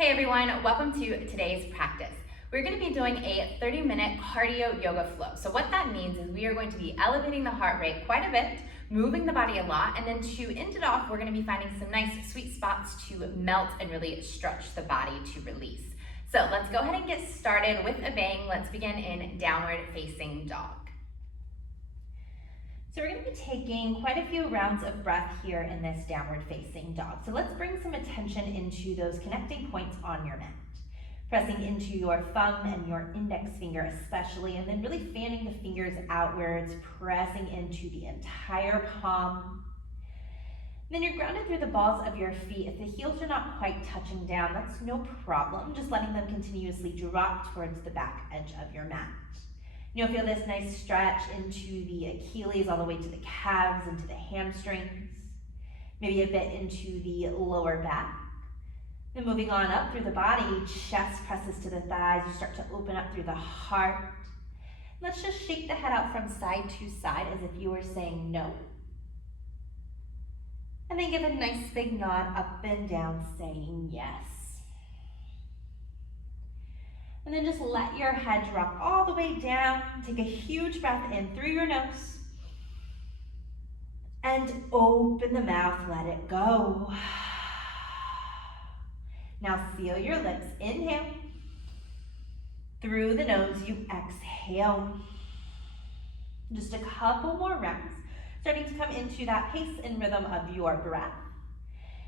Hey everyone, welcome to today's practice. We're going to be doing a 30-minute cardio yoga flow. So what that means is we are going to be elevating the heart rate quite a bit, moving the body a lot, and then to end it off, we're going to be finding some nice sweet spots to melt and really stretch the body to release. So let's go ahead and get started with a bang. Let's begin in downward facing dog. So we're going to be taking quite a few rounds of breath here in this downward facing dog. So let's bring some attention into those connecting points on your mat. Pressing into your thumb and your index finger especially, and then really fanning the fingers out where it's pressing into the entire palm. Then you're grounded through the balls of your feet. If the heels are not quite touching down, that's no problem. Just letting them continuously drop towards the back edge of your mat. You'll feel this nice stretch into the Achilles, all the way to the calves, into the hamstrings, maybe a bit into the lower back. Then moving on up through the body, chest presses to the thighs, you start to open up through the heart. Let's just shake the head out from side to side as if you were saying no. And then give a nice big nod up and down saying yes. And then just let your head drop all the way down. Take a huge breath in through your nose. And open the mouth, let it go. Now seal your lips, inhale. Through the nose, you exhale. Just a couple more rounds. Starting to come into that pace and rhythm of your breath.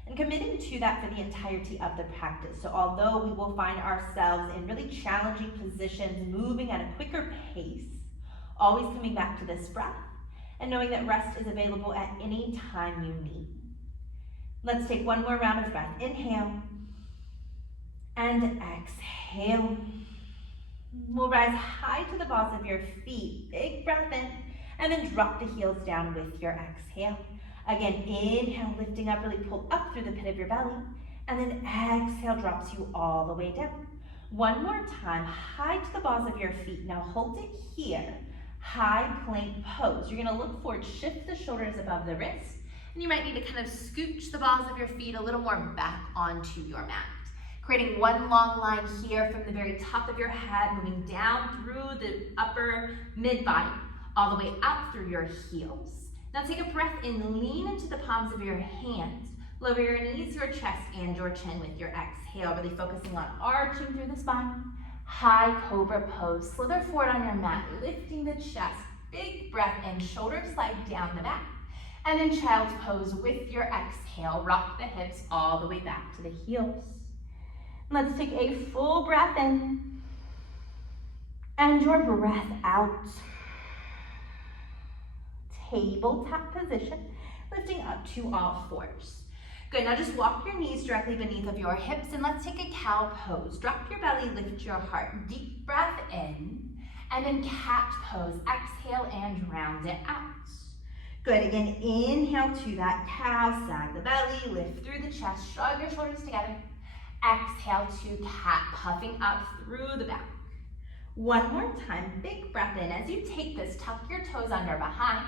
And committing to that for the entirety of the practice. So although we will find ourselves in really challenging positions, moving at a quicker pace, always coming back to this breath and knowing that rest is available at any time you need. Let's take one more round of breath. Inhale and exhale. We'll rise high to the balls of your feet. Big breath in and then drop the heels down with your exhale. Again, inhale, lifting up, really pull up through the pit of your belly, and then exhale, drops you all the way down. One more time, high to the balls of your feet. Now hold it here, high plank pose. You're gonna look forward, shift the shoulders above the wrist, and you might need to kind of scooch the balls of your feet a little more back onto your mat. Creating one long line here from the very top of your head, moving down through the upper mid-body, all the way out through your heels. Now take a breath in, lean into the palms of your hands. Lower your knees, your chest, and your chin with your exhale, really focusing on arching through the spine. High cobra pose, slither forward on your mat, lifting the chest. Big breath in, shoulders slide down the back. And then child's pose with your exhale, rock the hips all the way back to the heels. Let's take a full breath in and your breath out. Tabletop position, lifting up to all fours. Good, now just walk your knees directly beneath of your hips and let's take a cow pose. Drop your belly, lift your heart. Deep breath in, and then cat pose. Exhale and round it out. Good, again, inhale to that cow, sag the belly, lift through the chest, shrug your shoulders together. Exhale to cat, puffing up through the back. One more time, big breath in. As you take this, tuck your toes under behind.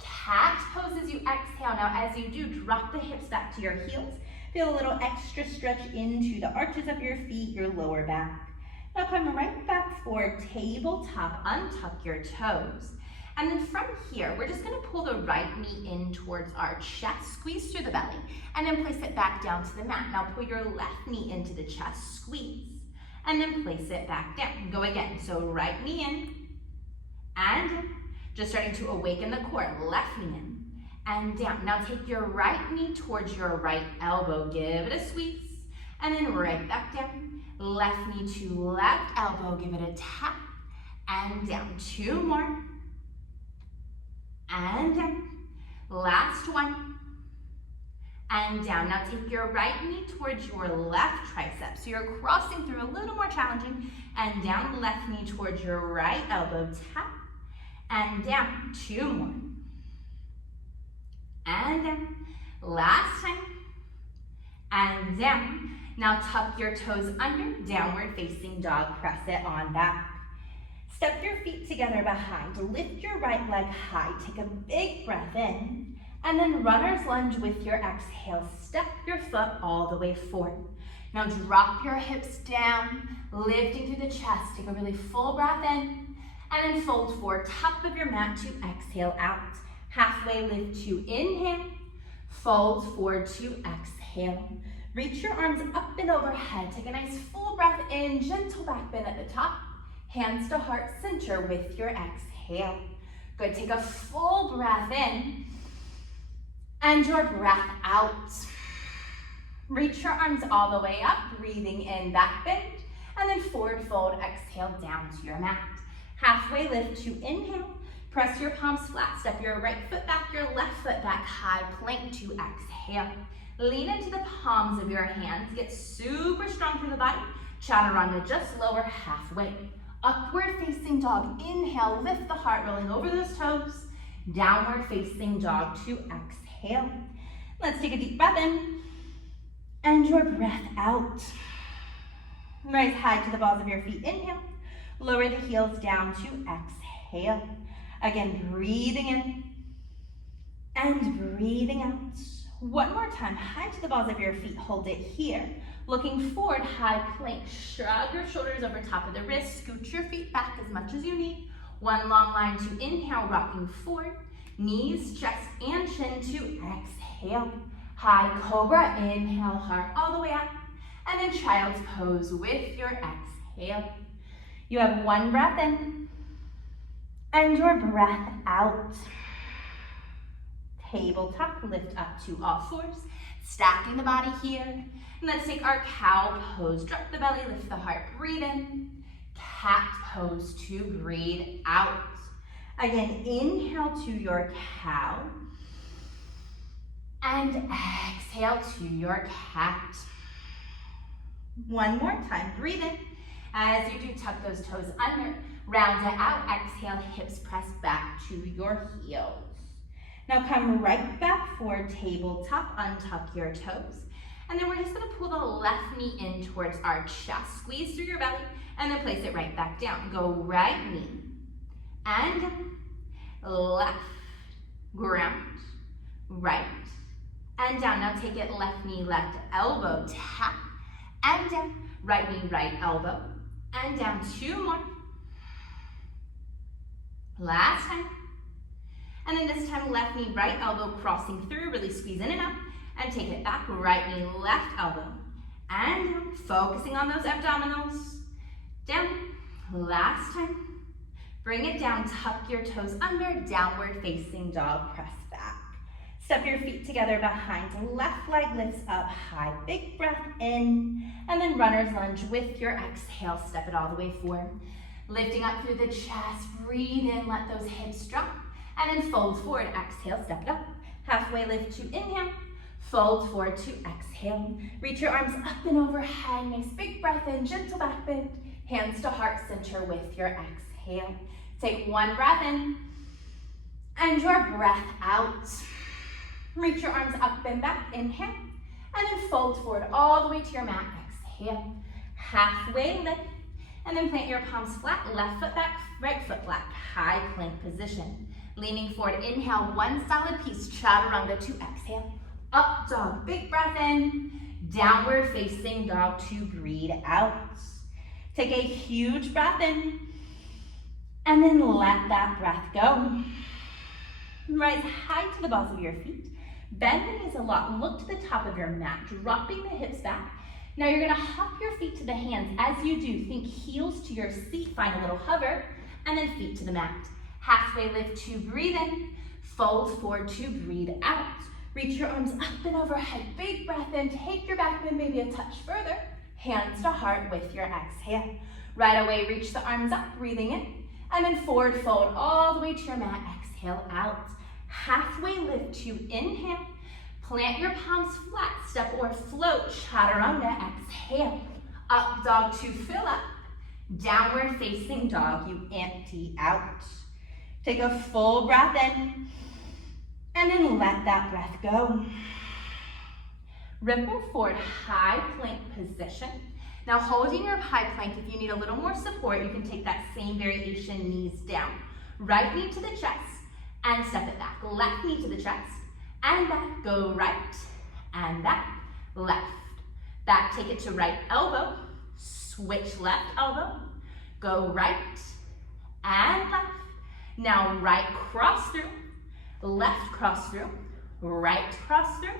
Cat pose as you exhale. Now as you do, drop the hips back to your heels. Feel a little extra stretch into the arches of your feet, your lower back. Now come right back for tabletop, untuck your toes. And then from here, we're just gonna pull the right knee in towards our chest, squeeze through the belly, and then place it back down to the mat. Now pull your left knee into the chest, squeeze, and then place it back down. Go again, so right knee in, and just starting to awaken the core, left knee in and down. Now take your right knee towards your right elbow, give it a squeeze, and then right back down. Left knee to left elbow, give it a tap, and down. Two more, and down. Last one, and down. Now take your right knee towards your left tricep. So you're crossing through, a little more challenging, and down. Left knee towards your right elbow, tap, and down. Two more. And down. Last time. And down. Now tuck your toes under, downward facing dog, press it on back. Step your feet together behind, lift your right leg high, take a big breath in, And then runner's lunge with your exhale. Step your foot all the way forward. Now drop your hips down, lifting through the chest. Take a really full breath in, and then fold forward, top of your mat to exhale out. Halfway lift to inhale, fold forward to exhale. Reach your arms up and overhead. Take a nice full breath in, gentle back bend at the top. Hands to heart center with your exhale. Good, take a full breath in and your breath out. Reach your arms all the way up, breathing in, back bend, and then forward fold, exhale down to your mat. Halfway lift to inhale, press your palms flat, step your right foot back, your left foot back, high plank to exhale. Lean into the palms of your hands, get super strong through the body. Chaturanga, just lower halfway. Upward facing dog, inhale, lift the heart, rolling over those toes. Downward facing dog to exhale. Let's take a deep breath in, and your breath out. Rise high to the balls of your feet, inhale. Lower the heels down to exhale. Again, breathing in, and breathing out. One more time, high to the balls of your feet, hold it here. Looking forward, high plank, shrug your shoulders over top of the wrist, scoot your feet back as much as you need. One long line to inhale, rocking forward, knees, chest, and chin to exhale. High cobra, inhale, heart all the way up, and then child's pose with your exhale. You have one breath in, and your breath out. Tabletop, lift up to all fours, stacking the body here. And let's take our cow pose. Drop the belly, lift the heart, breathe in. Cat pose to breathe out. Again, inhale to your cow. And exhale to your cat. One more time, breathe in. As you do, tuck those toes under, round it out, exhale, hips press back to your heels. Now come right back forward, tabletop, untuck your toes. And then we're just gonna pull the left knee in towards our chest. Squeeze through your belly, and then place it right back down. Go right knee, and left, ground, right, and down. Now take it left knee, left elbow, tap, and down. Right knee, right elbow, and down. Two more. Last time. And then this time, left knee, right elbow, crossing through, really squeeze in and up, and take it back, right knee, left elbow, and down, focusing on those abdominals, down, last time, bring it down, tuck your toes under, downward facing dog, press back. Step your feet together behind, left leg lifts up high, big breath in, and then runner's lunge with your exhale, step it all the way forward. Lifting up through the chest, breathe in, let those hips drop. And then fold forward, exhale, step it up. Halfway lift to inhale, fold forward to exhale. Reach your arms up and overhead, nice big breath in, gentle back bend. Hands to heart center with your exhale. Take one breath in, and your breath out. Reach your arms up and back, inhale, and then fold forward all the way to your mat, exhale. Halfway lift, and then plant your palms flat, left foot back, right foot back, high plank position. Leaning forward, inhale, one solid piece, chaturanga to exhale. Up dog, big breath in. Downward facing dog to breathe out. Take a huge breath in, and then let that breath go. Rise high to the balls of your feet. Bend the knees a lot, look to the top of your mat, dropping the hips back. Now you're gonna hop your feet to the hands. As you do, think heels to your seat, find a little hover, and then feet to the mat. Halfway lift to breathe in, fold forward to breathe out. Reach your arms up and overhead, big breath in, take your back bend maybe a touch further, hands to heart with your exhale. Right away, reach the arms up, breathing in, and then forward fold all the way to your mat, exhale out. Halfway lift to inhale, plant your palms flat, step or float, chaturanga, exhale. Up dog to fill up, downward facing dog, you empty out. Take a full breath in, and then let that breath go. Ripple forward, high plank position. Now holding your high plank, if you need a little more support, you can take that same variation, knees down. Right knee to the chest, and step it back. Left knee to the chest, and back. Go right and back, left. Back, take it to right elbow. Switch left elbow. Go right and left. Now right cross through, left cross through, right cross through,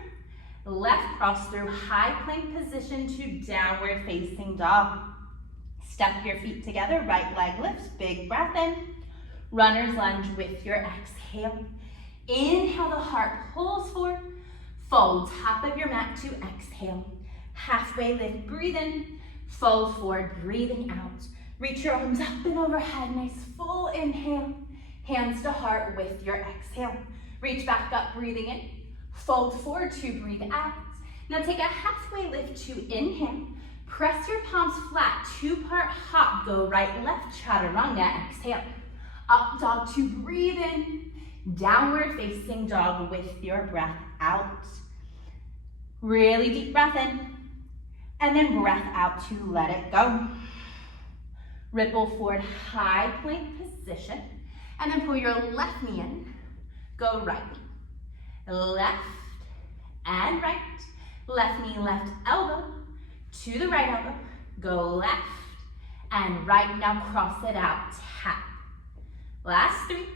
left cross through, high plank position to downward facing dog. Step your feet together, right leg lifts, big breath in. Runner's lunge with your exhale. Inhale, the heart pulls forward. Fold, top of your mat to exhale. Halfway lift, breathe in. Fold forward, breathing out. Reach your arms up and overhead, nice full inhale. Hands to heart with your exhale. Reach back up, breathing in. Fold forward to breathe out. Now take a halfway lift to inhale. Press your palms flat, two-part hop. Go right, left, chaturanga, exhale. Up dog to breathe in. Downward facing dog with your breath out. Really deep breath in. And then breath out to let it go. Ripple forward, high plank position. And then pull your left knee in. Go right knee. Left and right. Left knee, left elbow. To the right elbow. Go left and right. Now cross it out. Tap. Last 3.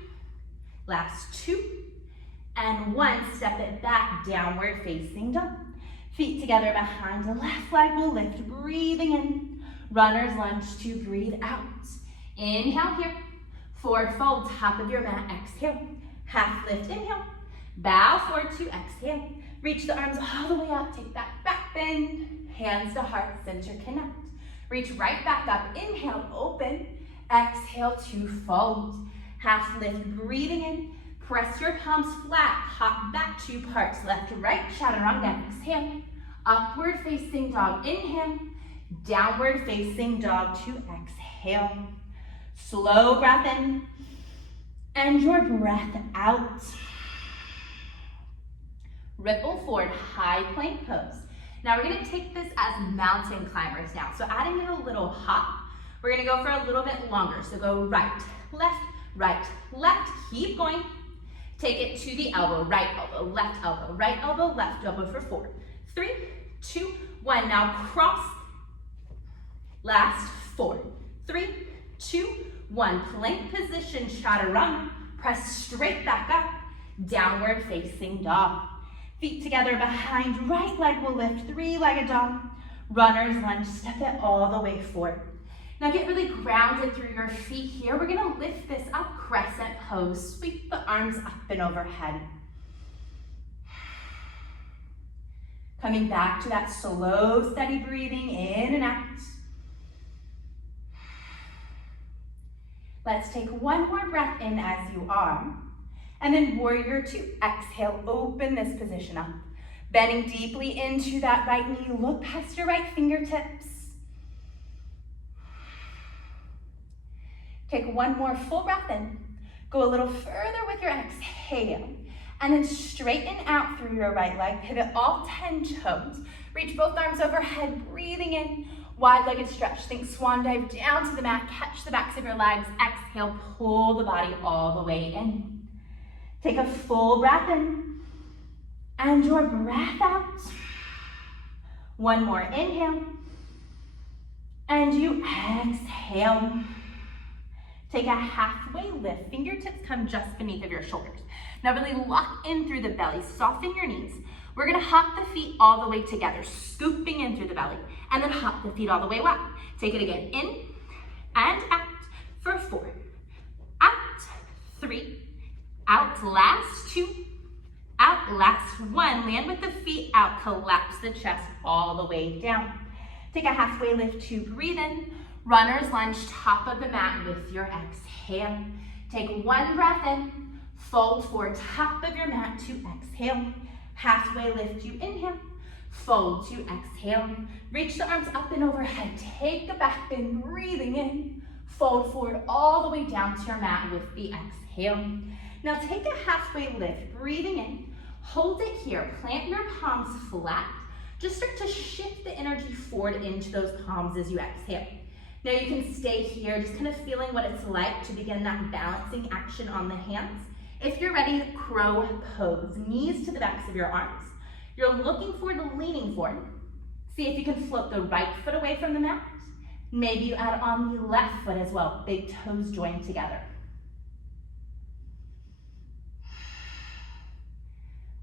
Last 2. And 1. Step it back. Downward facing dog. Feet together behind the left leg will lift. Breathing in. Runner's lunge to breathe out. Inhale here. Forward fold, top of your mat, exhale. Half lift, inhale. Bow forward to exhale. Reach the arms all the way up, take that back bend. Hands to heart, center connect. Reach right back up, inhale, open. Exhale to fold. Half lift, breathing in. Press your palms flat, hop back 2 parts. Left to right, chaturanga, exhale. Upward facing dog, inhale. Downward facing dog to exhale. Slow breath in and your breath out. Ripple forward, high plank pose. Now we're gonna take this as mountain climbers now. So adding in a little hop, we're gonna go for a little bit longer. So go right, left, keep going. Take it to the elbow, right elbow, left elbow for 4, 3, 2, 1. Now cross. Last 4, 3, 2, 1. Plank position, chaturanga. Press straight back up. Downward facing dog. Feet together behind, right leg will lift, 3-legged dog. Runner's lunge, step it all the way forward. Now get really grounded through your feet here. We're gonna lift this up, crescent pose. Sweep the arms up and overhead. Coming back to that slow, steady breathing in and out. Let's take one more breath in as you are. And then warrior 2. Exhale, open this position up. Bending deeply into that right knee. Look past your right fingertips. Take one more full breath in. Go a little further with your exhale. And then straighten out through your right leg. Pivot all 10 toes. Reach both arms overhead, breathing in. Wide-legged stretch. Think swan dive down to the mat. Catch the backs of your legs. Exhale, pull the body all the way in. Take a full breath in. And your breath out. One more inhale. And you exhale. Take a halfway lift. Fingertips come just beneath of your shoulders. Now really lock in through the belly. Soften your knees. We're gonna hop the feet all the way together, scooping in through the belly, and then hop the feet all the way up. Take it again, in and out for 4. Out, 3, out, last 2, out, last 1. Land with the feet out, collapse the chest all the way down. Take a halfway lift to breathe in. Runner's lunge, top of the mat with your exhale. Take one breath in, fold forward, top of your mat to exhale. Halfway lift, you inhale, fold to exhale. Reach the arms up and overhead, take a back bend, breathing in. Fold forward all the way down to your mat with the exhale. Now take a halfway lift, breathing in. Hold it here, plant your palms flat. Just start to shift the energy forward into those palms as you exhale. Now you can stay here, just kind of feeling what it's like to begin that balancing action on the hands. If you're ready, crow pose, knees to the backs of your arms. You're looking forward to leaning forward. See if you can float the right foot away from the mat. Maybe you add on the left foot as well, big toes joined together.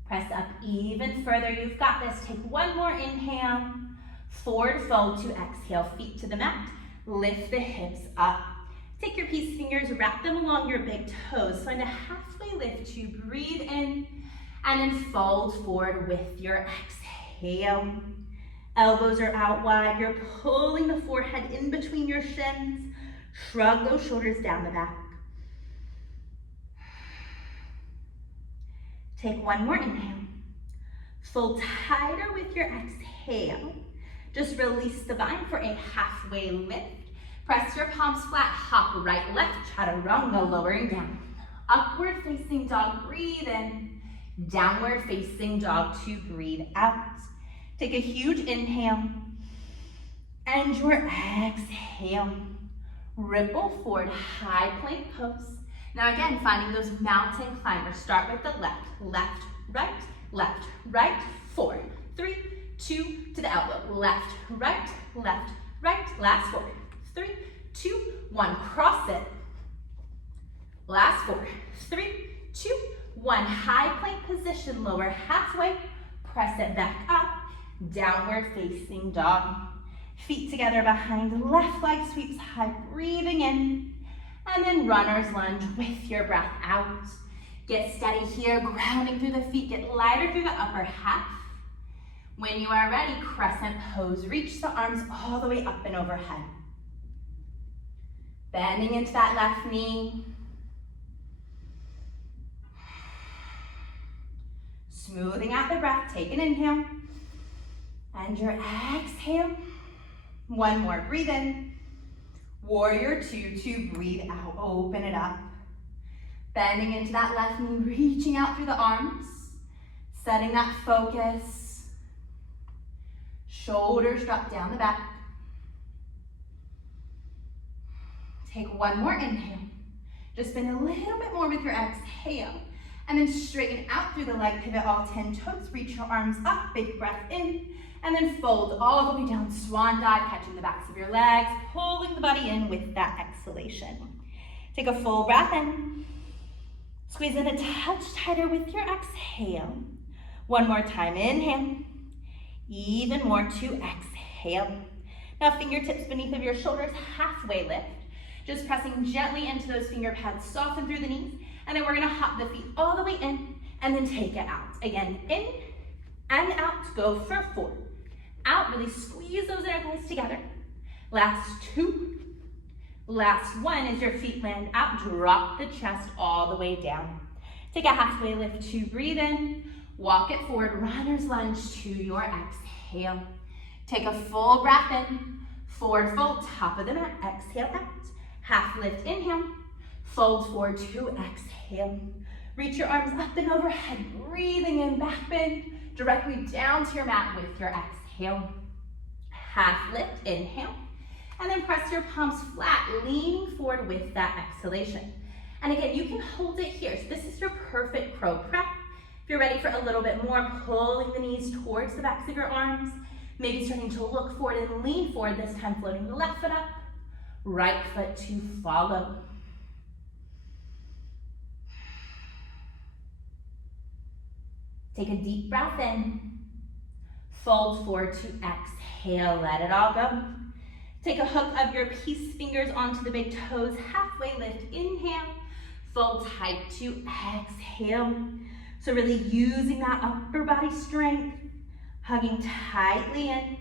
Press up even further, you've got this. Take one more inhale, forward fold to exhale, feet to the mat. Lift the hips up. Take your peace fingers, wrap them along your big toes. Find a halfway lift to breathe in, and then fold forward with your exhale. Elbows are out wide. You're pulling the forehead in between your shins. Shrug those shoulders down the back. Take one more inhale. Fold tighter with your exhale. Just release the bind for a halfway lift. Press your palms flat, hop right, left, chaturanga, lowering down. Upward facing dog, breathe in. Downward facing dog to breathe out. Take a huge inhale. And your exhale. Ripple forward, high plank pose. Now again, finding those mountain climbers. Start with the left, left, right, 4, 3, 2, to the elbow. Left, right, last 4, 3, 2, 1, cross it. Last 4, 3, 2, 1, high plank position, lower halfway, press it back up, downward facing dog. Feet together behind, left leg sweeps high, breathing in, and then runner's lunge with your breath out. Get steady here, grounding through the feet, get lighter through the upper half. When you are ready, crescent pose, reach the arms all the way up and overhead. Bending into that left knee. Smoothing out the breath, take an inhale. And your exhale. One more, breathe in. Warrior 2 to breathe out, open it up. Bending into that left knee, reaching out through the arms. Setting that focus. Shoulders drop down the back. Take one more inhale. Just bend a little bit more with your exhale. And then straighten out through the leg, pivot all 10 toes, reach your arms up, big breath in, and then fold all the way down, swan dive, catching the backs of your legs, pulling the body in with that exhalation. Take a full breath in. Squeeze in a touch tighter with your exhale. One more time, inhale. Even more to exhale. Now fingertips beneath of your shoulders, halfway lift. Just pressing gently into those finger pads, soften through the knees, and then we're gonna hop the feet all the way in, and then take it out. Again, in and out, go for 4. Out, really squeeze those inner thighs together. Last 2. Last 1 as your feet land out, drop the chest all the way down. Take a halfway lift to breathe in, walk it forward, runner's lunge to your exhale. Take a full breath in, forward fold, top of the mat, exhale out. Half lift, inhale, fold forward to exhale. Reach your arms up and overhead, breathing in, back bend, directly down to your mat with your exhale. Half lift, inhale, and then press your palms flat, leaning forward with that exhalation. And again, you can hold it here. So this is your perfect crow prep. If you're ready for a little bit more, pulling the knees towards the backs of your arms, maybe starting to look forward and lean forward, this time floating the left foot up, right foot to follow. Take a deep breath in, fold forward to exhale, let it all go. Take a hook of your peace fingers onto the big toes, halfway lift, inhale, fold tight to exhale. So really using that upper body strength, hugging tightly in.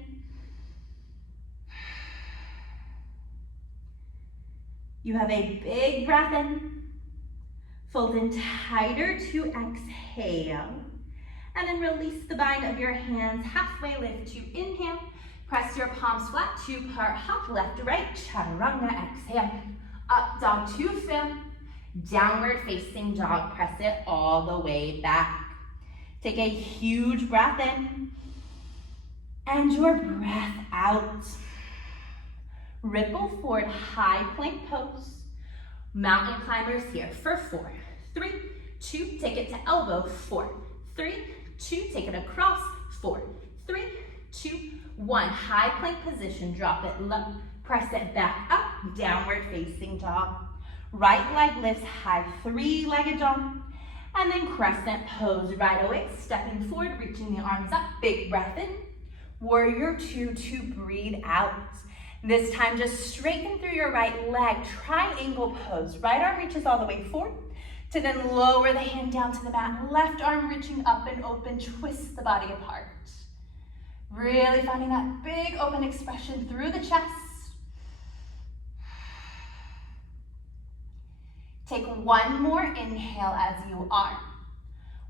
You have a big breath in, fold in tighter to exhale, and then release the bind of your hands, halfway lift to inhale, press your palms flat, 2-part hop, left to right, chaturanga, exhale, up dog to fill, downward facing dog, press it all the way back. Take a huge breath in, and your breath out. Ripple forward, high plank pose. Mountain climbers here for 4, 3, 2, take it to elbow, 4, 3, 2, take it across, 4, 3, 2, 1. High plank position, drop it low, press it back up, downward facing dog. Right leg lifts high, 3-legged dog, and then crescent pose right away, stepping forward, reaching the arms up, big breath in. Warrior 2 to breathe out. This time, just straighten through your right leg, triangle pose. Right arm reaches all the way forward, to then lower the hand down to the mat. Left arm reaching up and open, twist the body apart. Really finding that big open expression through the chest. Take one more inhale as you are.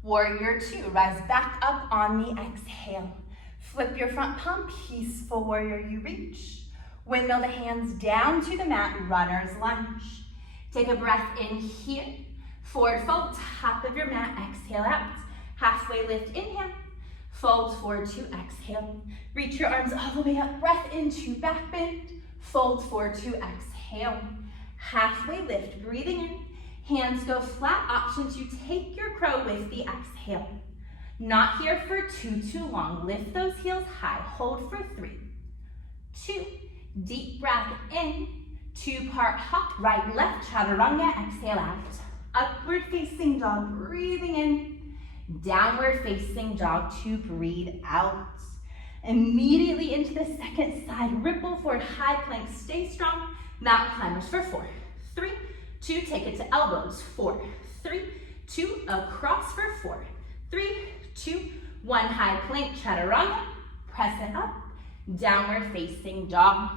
Warrior 2, rise back up on the exhale. Flip your front palm, peaceful warrior, you reach. Windmill the hands down to the mat, runner's lunge. Take a breath in here. Forward fold, top of your mat, exhale out. Halfway lift, inhale. Fold forward to exhale. Reach your arms all the way up, breath into back bend. Fold forward to exhale. Halfway lift, breathing in. Hands go flat, option to take your crow with the exhale. Not here for too long. Lift those heels high, hold for 3, 2, deep breath in, 2-part hop, right, left, chaturanga, exhale out. Upward facing dog, breathing in, downward facing dog to breathe out. Immediately into the second side, ripple forward, high plank, stay strong, mountain climbers for 4, 3, 2, take it to elbows, 4, 3, 2, across for 4, 3, 2, 1, high plank, chaturanga, press it up, downward facing dog.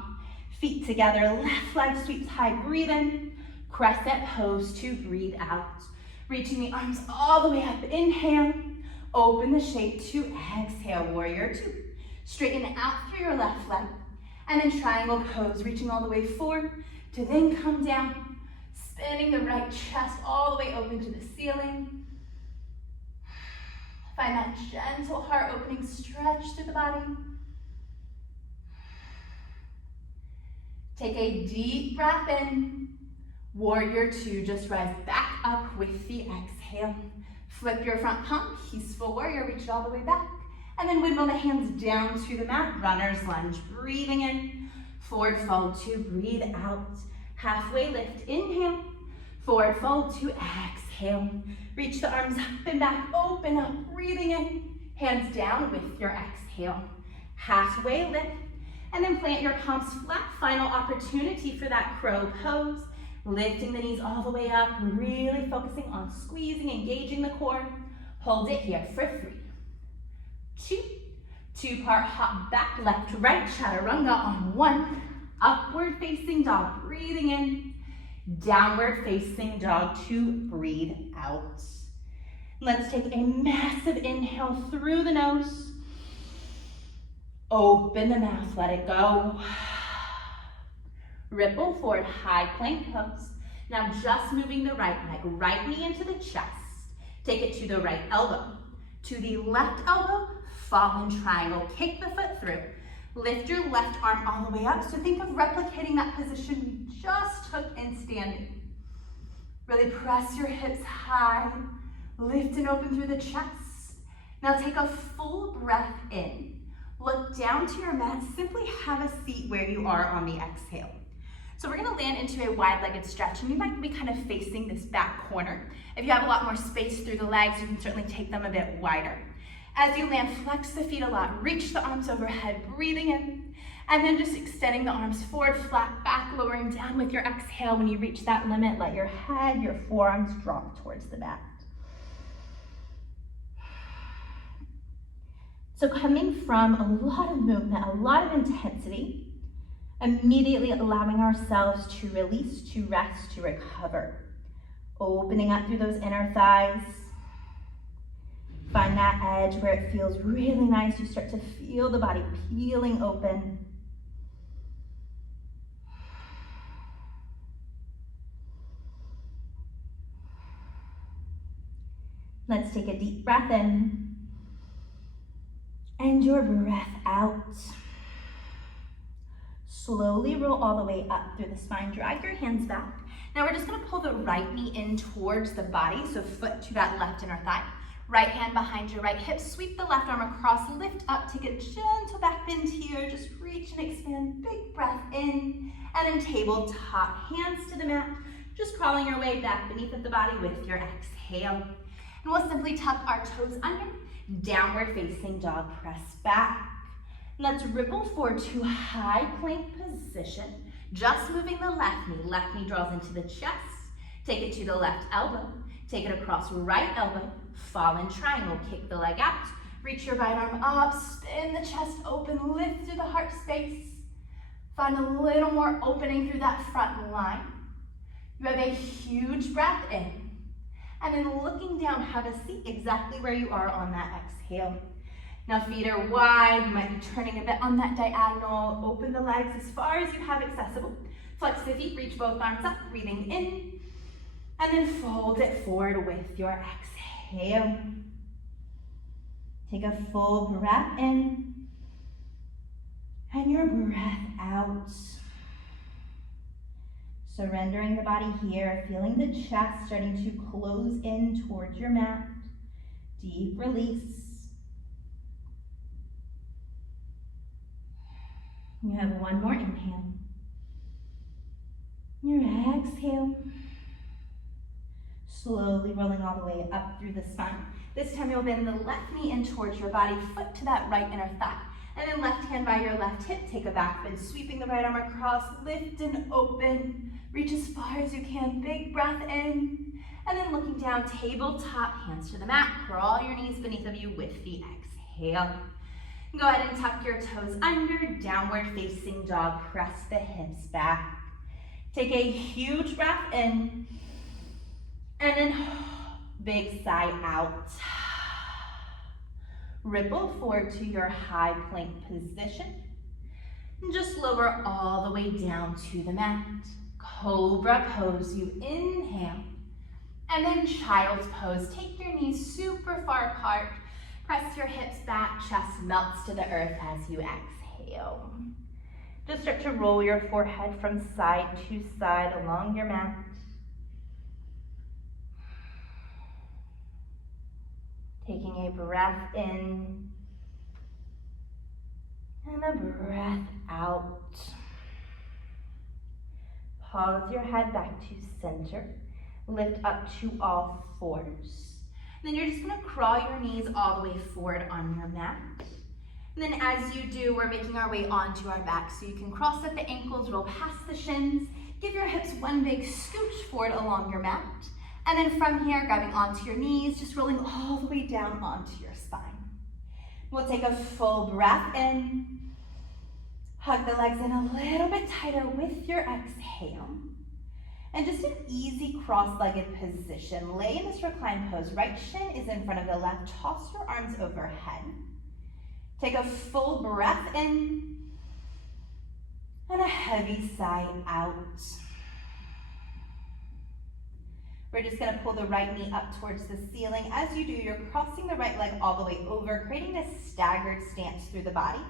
Feet together, left leg sweeps high, breathe in, crescent pose to breathe out. Reaching the arms all the way up, inhale, open the shape to exhale, warrior 2. Straighten it out through your left leg, and then triangle pose, reaching all the way forward to then come down, spinning the right chest all the way open to the ceiling. Find that gentle heart opening stretch through the body. Take a deep breath in. Warrior 2, just rise back up with the exhale. Flip your front palm, peaceful warrior, reach it all the way back. And then windmill the hands down to the mat, runner's lunge. Breathing in, forward fold to breathe out. Halfway lift, inhale. Forward fold to exhale. Reach the arms up and back, open up, breathing in. Hands down with your exhale. Halfway lift, and then plant your palms flat. Final opportunity for that crow pose. Lifting the knees all the way up, really focusing on squeezing, engaging the core. Hold it here for 3, 2, 2-part hop back, left, right, chaturanga on 1. Upward facing dog, breathing in. Downward facing dog to breathe out. Let's take a massive inhale through the nose. Open the mouth, let it go. Ripple forward, high plank pose. Now just moving the right leg, right knee into the chest. Take it to the right elbow. To the left elbow, fall in triangle. Kick the foot through. Lift your left arm all the way up. So think of replicating that position we just took in standing. Really press your hips high. Lift and open through the chest. Now take a full breath in. Look down to your mat. Simply have a seat where you are on the exhale. So we're gonna land into a wide-legged stretch, and you might be kind of facing this back corner. If you have a lot more space through the legs, you can certainly take them a bit wider. As you land, flex the feet a lot, reach the arms overhead, breathing in, and then just extending the arms forward, flat back, lowering down with your exhale. When you reach that limit, let your head, your forearms drop towards the mat. So coming from a lot of movement, a lot of intensity, immediately allowing ourselves to release, to rest, to recover. Opening up through those inner thighs. Find that edge where it feels really nice. You start to feel the body peeling open. Let's take a deep breath in. And your breath out. Slowly roll all the way up through the spine. Drag your hands back. Now we're just gonna pull the right knee in towards the body, so foot to that left inner thigh. Right hand behind your right hip, sweep the left arm across, lift up, take a gentle back bend here, just reach and expand, big breath in, and then tabletop, hands to the mat, just crawling your way back beneath of the body with your exhale. And we'll simply tuck our toes under, downward facing dog, press back. Let's ripple forward to high plank position, just moving the left knee draws into the chest, take it to the left elbow, take it across right elbow, fall in triangle, kick the leg out, reach your right arm up, spin the chest open, lift through the heart space. Find a little more opening through that front line. You have a huge breath in. And then looking down, have a seat exactly where you are on that exhale. Now feet are wide, you might be turning a bit on that diagonal. Open the legs as far as you have accessible. Flex the feet, reach both arms up, breathing in. And then fold it forward with your exhale. Take a full breath in. And your breath out. Surrendering the body here, feeling the chest starting to close in towards your mat. Deep release. You have one more inhale. Your exhale. Slowly rolling all the way up through the spine. This time you'll bend the left knee in towards your body, foot to that right inner thigh. And then left hand by your left hip, take a back bend, sweeping the right arm across, lift and open. Reach as far as you can, big breath in. And then looking down, tabletop, hands to the mat, crawl your knees beneath of you with the exhale. Go ahead and tuck your toes under, downward facing dog, press the hips back. Take a huge breath in. And then big sigh out. Ripple forward to your high plank position. And just lower all the way down to the mat. Cobra pose, you inhale. And then child's pose. Take your knees super far apart. Press your hips back, chest melts to the earth as you exhale. Just start to roll your forehead from side to side along your mat. Taking a breath in and a breath out. Pause your head back to center. Lift up to all fours. Then you're just gonna crawl your knees all the way forward on your mat. And then as you do, we're making our way onto our back. So you can cross at the ankles, roll past the shins, give your hips one big scooch forward along your mat. And then from here, grabbing onto your knees, just rolling all the way down onto your spine. We'll take a full breath in. Hug the legs in a little bit tighter with your exhale. And just an easy cross-legged position. Lay in this reclined pose. Right shin is in front of the left. Toss your arms overhead. Take a full breath in. And a heavy sigh out. We're just gonna pull the right knee up towards the ceiling. As you do, you're crossing the right leg all the way over, creating a staggered stance through the body.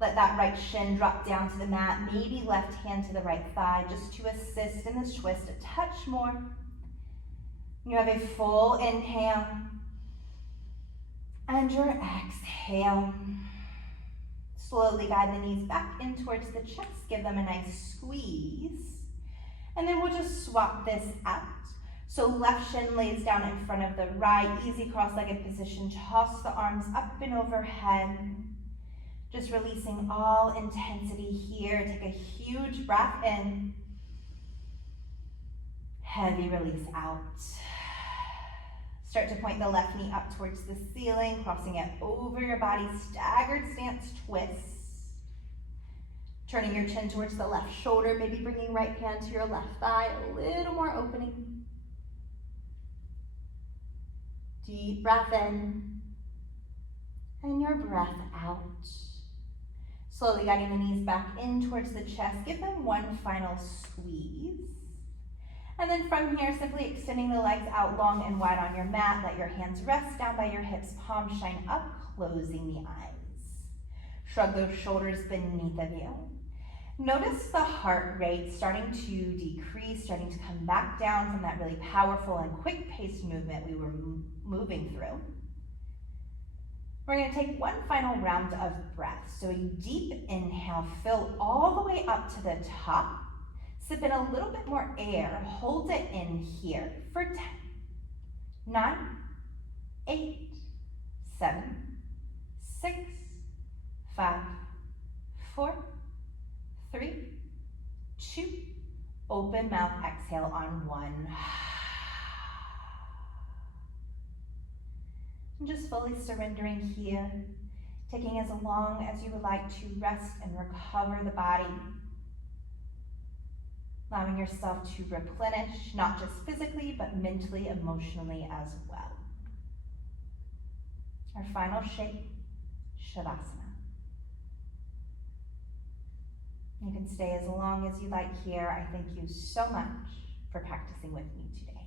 Let that right shin drop down to the mat, maybe left hand to the right thigh, just to assist in this twist a touch more. You have a full inhale and your exhale. Slowly guide the knees back in towards the chest, give them a nice squeeze. And then we'll just swap this out. So left shin lays down in front of the right, easy cross-legged position. Toss the arms up and overhead. Just releasing all intensity here. Take a huge breath in. Heavy release out. Start to point the left knee up towards the ceiling, crossing it over your body, staggered stance twist. Turning your chin towards the left shoulder, maybe bringing right hand to your left thigh, a little more opening. Deep breath in, and your breath out. Slowly guiding the knees back in towards the chest. Give them one final squeeze. And then from here, simply extending the legs out long and wide on your mat. Let your hands rest down by your hips, palms shine up, closing the eyes. Shrug those shoulders beneath of you. Notice the heart rate starting to decrease, starting to come back down from that really powerful and quick-paced movement we were moving through. We're going to take one final round of breath. So a deep inhale, fill all the way up to the top. Sip in a little bit more air. Hold it in here for 10, 9, 8, 7, 6, 5, 4, 3, 2, open mouth, exhale on 1. And just fully surrendering here, taking as long as you would like to rest and recover the body, allowing yourself to replenish, not just physically, but mentally, emotionally as well. Our final shape, Shavasana. You can stay as long as you like here. I thank you so much for practicing with me today.